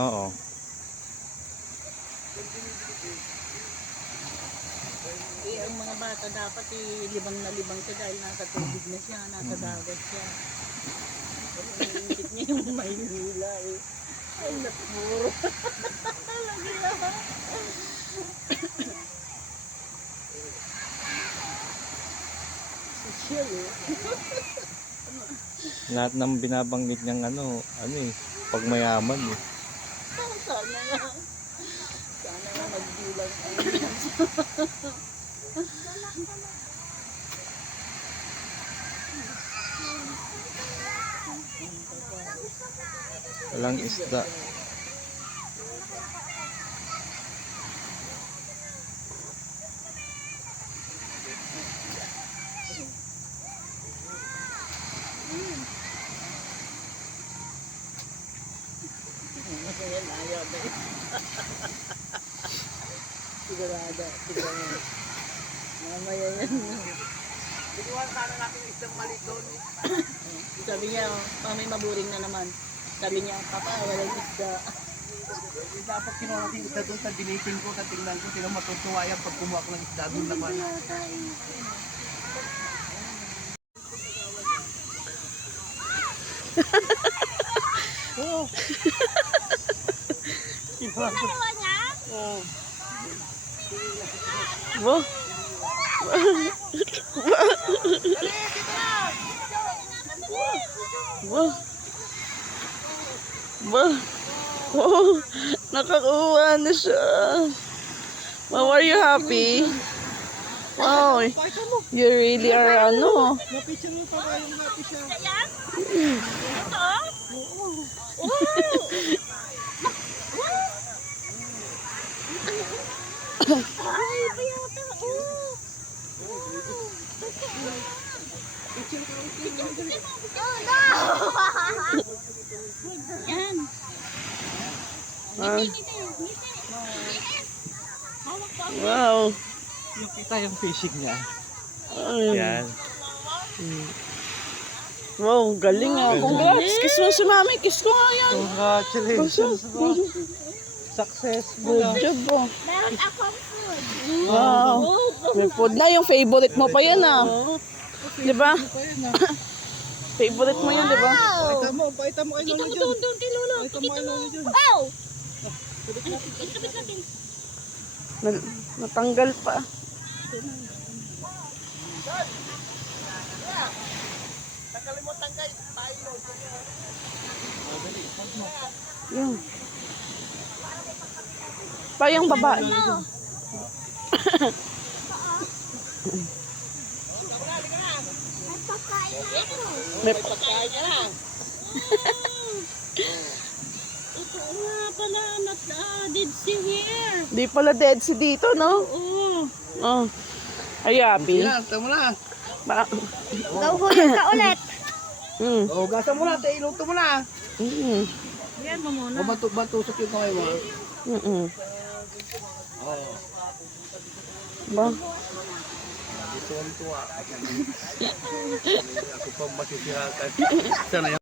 Oo. Ang mga bata dapat libang na libang siya dahil nasa tubig na siya, nasa dagat siya. Iingit niya yung Maynila eh. Ay, napuro. Lagi na. Social eh. Lahat ng binabanggit niyang ano eh, pag mayaman eh. Sana nga. Sana nga magbilang ang Walang isda. Ayaw na yun. Sigurado. Mamaya yan. Biguan sana natin isang mali doon. Sabi niya, may maburing na naman. Sabi niya, Papa, walang isda. Dapat kinuha natin isda doon sa binitin ko, sa tingnan ko, sino matutuwa yan pag kumuha ko ng isda doon naman. Oo. Dalawa niya? Oo. Bo. Bo. Bo. Oh, nakakuha na siya. Mom, are you happy? Wow, you really are ano. Napicture mo pa yung happy siya. Ito? Oo. Ay, payata. Yan. Wow. Nakita yung fishing niya. Yan. Wow, galing ah. Congrats. Kiss mo si mami. Kiss ko nga yan. Congratulations bro. Successful. Good job po. Meron akong food. Wow. May food na. Yung favorite mo pa yan ah. Di ba? Favorite mo yan, di ba? Paita mo kay Lolo dyan. Doon, Lolo. Paita mo kay Lolo dyan. Wow! Ikabit natin. Natanggal pa. Nakalimutan guys, tayo. Yung. Pa yung babae. May pagkain ka na. Ito nga pala, not did see here. Di pala dead si dito, no? Oo. Oh. Are you happy? Tama na. Ba? Nauhulog ka ulit. Oh, gasa mo na, iluto mo na. Yan mo muna. O batusok yung kamay mo. Oh. Ba? Tuwa-tuwa. Ako pang masisirakan. Sana